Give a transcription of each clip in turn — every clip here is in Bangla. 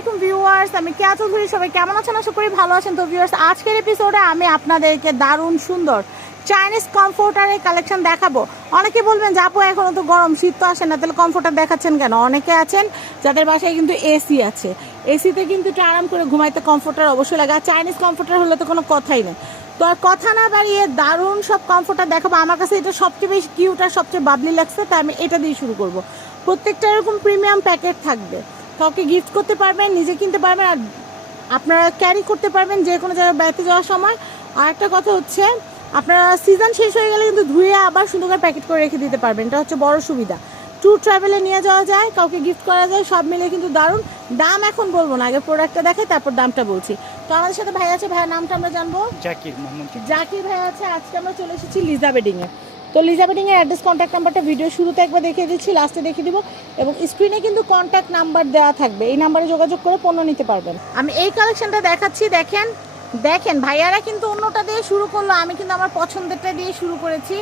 আলাইকুম ভিউয়ার্স, আমি কেয়া চৌধুরী, সবাই কেমন আছেন? আশা করি ভালো আছেন। তো ভিউয়ার্স, আজকের এপিসোডে আমি আপনাদেরকে দারুণ সুন্দর চাইনিজ কমফোর্টারের কালেকশন দেখাবো। অনেকে বলবেন যে, আপু, এখনও তো গরম, শীত তো আসে না, তাহলে কমফোর্টার দেখাচ্ছেন কেন? অনেকে আছেন যাদের বাসায় কিন্তু এসি আছে। এসিতে কিন্তু একটু আরাম করে ঘুমাইতে কমফোর্টার অবশ্যই লাগে। আর চাইনিজ কমফোর্টার হলে তো কোনো কথাই নেই। তো আর কথা না বাড়িয়ে দারুণ সব কমফোর্টার দেখাবো। আমার কাছে এটা সবচেয়ে বেশি কিউট আর সবচেয়ে বাবলি লাগছে, তাই আমি এটা দিয়ে শুরু করব। প্রত্যেকটা এরকম প্রিমিয়াম প্যাকেট থাকবে। কাউকে গিফট করতে পারবেন নিজে কিনতে পারবেন আর আপনারা ক্যারি করতে পারবেন যে কোনো জায়গায় বেড়াতে যাওয়ার সময়। আর একটা কথা হচ্ছে আপনারা সিজন শেষ হয়ে গেলে কিন্তু ধুয়ে আবার সুন্দর করে প্যাকেট করে রেখে দিতে পারবেন। এটা হচ্ছে বড় সুবিধা। ট্যুর ট্রাভেলে নিয়ে যাওয়া যায় কাউকে গিফট করা যায় সব মিলে কিন্তু দারুণ। দাম এখন বলব না আগে প্রোডাক্টটা দেখাই তারপর দামটা বলছি। তো আমাদের সাথে ভাই আছে ভাইয়ের নামটা আমরা জানব? জাকির মোহাম্মদ। জাকির। ভাই আছে আজকে আমরা চলে এসেছি লিজা বেডিংয়ে তো লিজা বেডিংয়ের অ্যাড্রেস কন্ট্যাক্ট নাম্বারটা ভিডিও শুরুতে একবার দেখিয়ে দিচ্ছি লাস্টে দেখিয়ে দিব। এবং স্ক্রিনে কিন্তু কন্ট্যাক্ট নাম্বার দেওয়া থাকবে। এই নাম্বারে যোগাযোগ করে পণ্য নিতে পারবেন। আমি এই কালেকশনটা দেখাচ্ছি, দেখেন। দেখেন, ভাইয়ারা কিন্তু অন্যটা দিয়ে শুরু করল। আমি কিন্তু আমার পছন্দেরটা দিয়ে শুরু করেছি।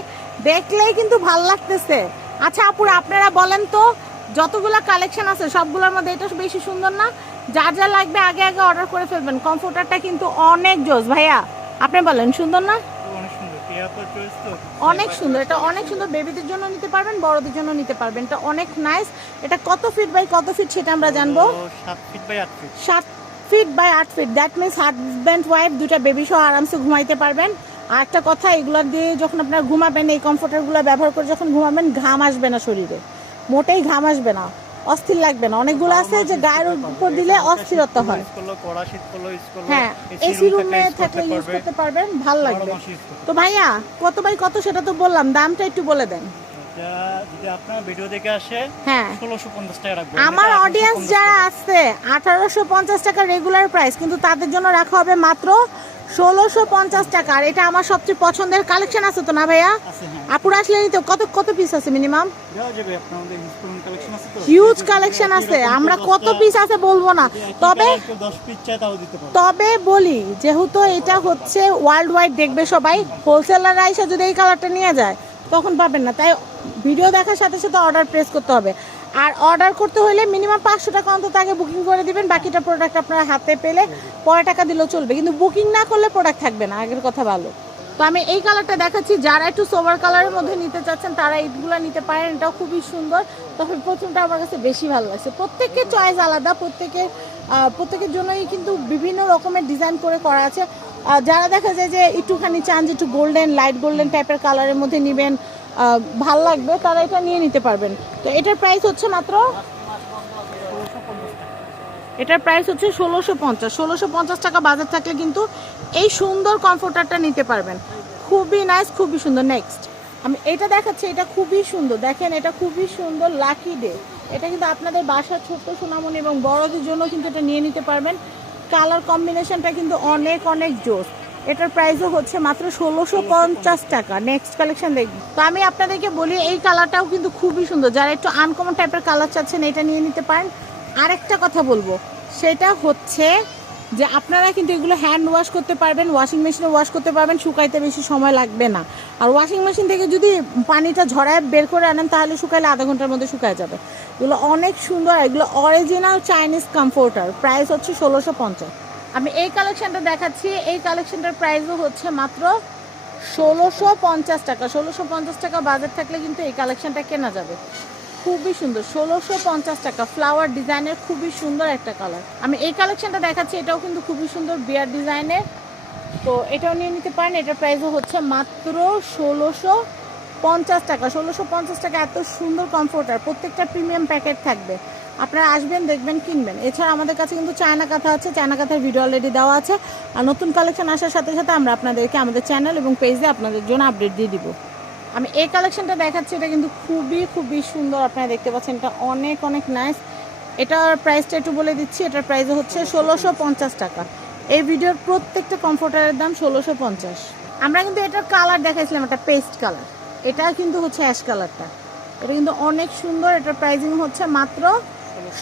দেখলেই কিন্তু ভালো লাগতেছে। আচ্ছা আপুরা আপনারা বলেন তো, যতগুলো কালেকশন আছে, সবগুলোর মধ্যে এটা বেশি সুন্দর না? যার যা লাগবে আগে আগে অর্ডার করে ফেলবেন। কমফোর্টারটা কিন্তু অনেক জোস, ভাইয়া। আপনি বলেন, সুন্দর না? অনেক সুন্দর এটা অনেক সুন্দর বেবিদের জন্য নিতে পারবেন বড়দের জন্য নিতে পারবেন। এটা অনেক নাইস এটা কত ফিট বাই কত ফিট সেটা আমরা জানব? সাত ফিট বাই আট ফিট সাত ফিট বাই আট feet that means husband wife দুটা বেবি সহ আরামসে ঘুমাইতে পারবেন। আর একটা কথা এগুলো দিয়ে যখন আপনারা ঘুমাবেন এই কমফোর্টারগুলো ব্যবহার করে যখন ঘুমাবেন ঘাম আসবে না শরীরে। মোটেই ঘাম আসবে না। অস্থির লাগবে না। অনেকগুলো আছে যে গায়ের উপর দিলে অস্থিরতা হয়। হ্যাঁ এসি রুমে থাকলে ইউজ করতে পারবেন ভালো লাগবে। তো ভাইয়া কত বাই কত সেটা তো বললাম দামটা একটু বলে দেন। হ্যাঁ। আমার অডিয়েন্স যারা আছে আঠারোশো পঞ্চাশ টাকা রেগুলার প্রাইস কিন্তু তাদের জন্য রাখা হবে মাত্র ষোলোশো পঞ্চাশ টাকা। আর এটা আমার সবচেয়ে পছন্দের কালেকশন আছে তো না ভাইয়া? হ্যাঁ। আপুরা আসলে নিতে কত কত পিস আছে মিনিমাম হিউজ কালেকশন আছে। আমরা কত পিস আছে বলব না। তবে তবে বলি, যেহেতু এটা হচ্ছে ওয়ার্ল্ড ওয়াইড দেখবে সবাই হোলসেলাররা এসে যদি এই কালারটা নিয়ে যায়, তখন পাবেন না। তাই ভিডিও দেখার সাথে সাথে অর্ডার প্রেস করতে হবে। আর অর্ডার করতে হলে মিনিমাম পাঁচশো টাকা অন্তত আগে বুকিং করে দিবেন। বাকিটা প্রোডাক্ট আপনার হাতে পেলে পরে টাকা দিলেও চলবে। কিন্তু বুকিং না করলে প্রোডাক্ট থাকবে না, আগের কথা ভালো। তো আমি এই কালারটা দেখাচ্ছি। যারা একটু সোভার কালারের মধ্যে নিতে চাচ্ছেন, তারা এইগুলো নিতে পারেন। এটাও খুবই সুন্দর। তবে প্রথমটা আমার কাছে বেশি ভালো লাগছে। প্রত্যেকের চয়েস আলাদা, প্রত্যেকের প্রত্যেকের জন্যই কিন্তু বিভিন্ন রকমের ডিজাইন করে করা আছে। যারা দেখা যায় যে একটুখানি চান যে একটু গোল্ডেন লাইট গোল্ডেন টাইপের কালারের মধ্যে নেবেন ভালো লাগবে, তারা এটা নিয়ে নিতে পারবেন। তো এটার প্রাইস হচ্ছে মাত্র এটার প্রাইস হচ্ছে ষোলোশো পঞ্চাশ। ষোলোশো পঞ্চাশ টাকা বাজার থাকলে কিন্তু এই সুন্দর কমফোর্টারটা নিতে পারবেন। খুবই নাইস খুবই সুন্দর। নেক্সট আমি এটা দেখাচ্ছি, এটা খুবই সুন্দর। দেখেন, এটা খুবই সুন্দর লাকি ডে এটা কিন্তু আপনাদের বাসার ছোট্ট সোনামণি এবং বড়দের জন্য কিন্তু এটা নিয়ে নিতে পারবেন। কালার কম্বিনেশনটা কিন্তু অনেক অনেক জোস। এটার প্রাইসও হচ্ছে মাত্র ষোলোশো পঞ্চাশ টাকা। নেক্সট কালেকশন দেখবি। তো আমি আপনাদেরকে বলি, এই কালারটাও কিন্তু খুবই সুন্দর। যারা একটু আনকমন টাইপের কালার চাচ্ছেন, এটা নিয়ে নিতে পারেন। আরেকটা কথা বলব, সেটা হচ্ছে যে আপনারা কিন্তু এগুলো হ্যান্ড ওয়াশ করতে পারবেন ওয়াশিং মেশিনে ওয়াশ করতে পারবেন, শুকাইতে বেশি সময় লাগবে না। আর ওয়াশিং মেশিন থেকে যদি পানিটা ঝরায় বের করে আনেন, তাহলে শুকাইলে আধা ঘণ্টার মধ্যে শুকায় যাবে। এগুলো অনেক সুন্দর এগুলো অরিজিনাল চাইনিজ কমফোর্টার প্রাইস হচ্ছে ষোলোশো পঞ্চাশ। আমি এই কালেকশানটা দেখাচ্ছি, এই কালেকশানটার প্রাইসও হচ্ছে মাত্র ষোলোশো পঞ্চাশ টাকা। ষোলোশো পঞ্চাশ টাকা বাজেট থাকলে কিন্তু এই কালেকশানটা কেনা যাবে। খুবই সুন্দর। ষোলোশো পঞ্চাশ টাকা। ফ্লাওয়ার ডিজাইনের খুবই সুন্দর একটা কালার আমি এই কালেকশনটা দেখাচ্ছি, এটাও কিন্তু খুবই সুন্দর বিয়ার ডিজাইনের তো এটাও নিয়ে নিতে পারেন, এটার প্রাইসও হচ্ছে মাত্র ষোলোশো পঞ্চাশ টাকা। ষোলোশো পঞ্চাশ টাকা এত সুন্দর কমফোর্টার প্রত্যেকটা প্রিমিয়াম প্যাকেট থাকবে। আপনারা আসবেন, দেখবেন, কিনবেন। এছাড়া আমাদের কাছে কিন্তু চায়না কাঁথা আছে, চায়না কাঁথার ভিডিও অলরেডি দেওয়া আছে। আর নতুন কালেকশন আসার সাথে সাথে আমরা আপনাদেরকে আমাদের চ্যানেল এবং পেজে আপনাদের জন্য আপডেট দিয়ে দিব। আমি এই কালেকশনটা দেখাচ্ছি, এটা কিন্তু খুবই খুবই সুন্দর আপনারা দেখতে পাচ্ছেন। এটা অনেক অনেক নাইস এটার প্রাইসটা একটু বলে দিচ্ছি, এটার প্রাইস হচ্ছে ষোলোশো টাকা। এই ভিডিওর প্রত্যেকটা কমফোর্টারের দাম ষোলোশো পঞ্চাশ। আমরা কিন্তু এটার কালার দেখাইছিলাম একটা পেস্ট কালার এটা কিন্তু হচ্ছে অ্যাশ কালারটা এটা কিন্তু অনেক সুন্দর, এটার প্রাইসিং হচ্ছে মাত্র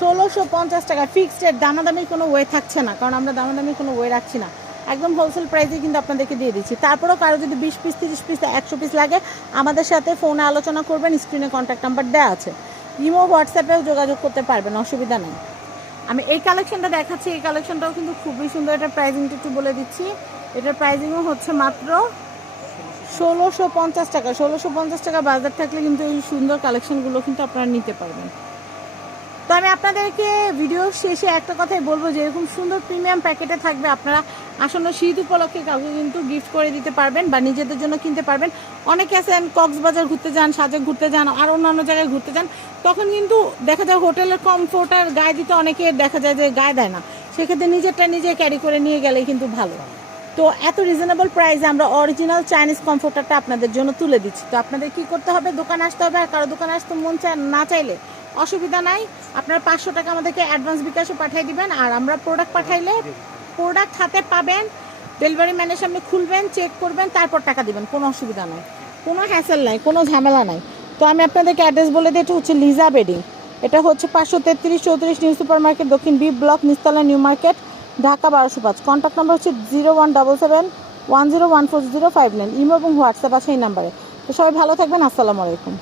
ষোলোশো পঞ্চাশ টাকা। ফিক্সড দামাদামির কোনো ওয়ে থাকছে না, কারণ আমরা দামাদামির কোনো ওয়ে রাখছি না। একদম হোলসেল প্রাইসে কিন্তু আপনাদেরকে দিয়ে দিচ্ছি। তারপরেও কারও যদি বিশ পিস তিরিশ পিস একশো পিস লাগে, আমাদের সাথে ফোনে আলোচনা করবেন স্ক্রিনে কন্ট্যাক্ট নাম্বার দেওয়া আছে। ইমো হোয়াটসঅ্যাপেও যোগাযোগ করতে পারবেন, অসুবিধা নেই। আমি এই কালেকশনটা দেখাচ্ছি, এই কালেকশনটাও কিন্তু খুবই সুন্দর। এটা প্রাইজিংটা একটু বলে দিচ্ছি। এটার প্রাইজিংও হচ্ছে মাত্র ষোলোশো পঞ্চাশ টাকা। ষোলোশো পঞ্চাশ টাকা বাজার থাকলে কিন্তু এই সুন্দর কালেকশনগুলো কিন্তু আপনারা নিতে পারবেন। তো আমি আপনাদেরকে ভিডিও শেষে একটা কথাই বলব যে এরকম সুন্দর প্রিমিয়াম প্যাকেটে থাকবে আপনারা আসন্ন শীত উপলক্ষে কাউকে কিন্তু গিফট করে দিতে পারবেন বা নিজেদের জন্য কিনতে পারবেন। অনেকে আছেন কক্সবাজার ঘুরতে যান, সাজেক ঘুরতে যান, আর অন্যান্য জায়গায় ঘুরতে যান, তখন কিন্তু দেখা যায় হোটেলের কমফোর্ট আর গায়ে দিতে অনেকে দেখা যায় যে গায়ে দেয় না। সেক্ষেত্রে নিজেরটা নিজে ক্যারি করে নিয়ে গেলে কিন্তু ভালো। তো এত রিজনেবল প্রাইসে আমরা অরিজিনাল চাইনিজ কমফোর্টারটা আপনাদের জন্য তুলে দিচ্ছি। তো আপনাদের কি করতে হবে? দোকানে আসতে হবে আর কারও দোকানে আসতে মন চায় না চাইলে অসুবিধা নাই। আপনার পাঁচশো টাকা আমাদেরকে অ্যাডভান্স বিকাশে পাঠিয়ে দিবেন আর আমরা প্রোডাক্ট পাঠাইলে প্রোডাক্ট হাতে পাবেন ডেলিভারি ম্যানের সামনে খুলবেন চেক করবেন, তারপর টাকা দিবেন, কোনো অসুবিধা নাই। কোনো হ্যাসেল নাই, কোনো ঝামেলা নাই। তো আমি আপনাদেরকে অ্যাড্রেস বলে দিই, এটা হচ্ছে লিজা বেডিং এটা হচ্ছে পাঁচশো তেত্রিশ চৌত্রিশ নিউ সুপার মার্কেট দক্ষিণ বি ব্লক, নিস্তলা নিউ মার্কেট, ঢাকা বারোশো পাঁচ। কন্ট্যাক্ট নাম্বার হচ্ছে zero one double seven one zero one four zero five nine. Imo এবং হোয়াটসঅ্যাপ আছে এই নাম্বারে। তো সবাই ভালো থাকবেন, আসসালামু আলাইকুম।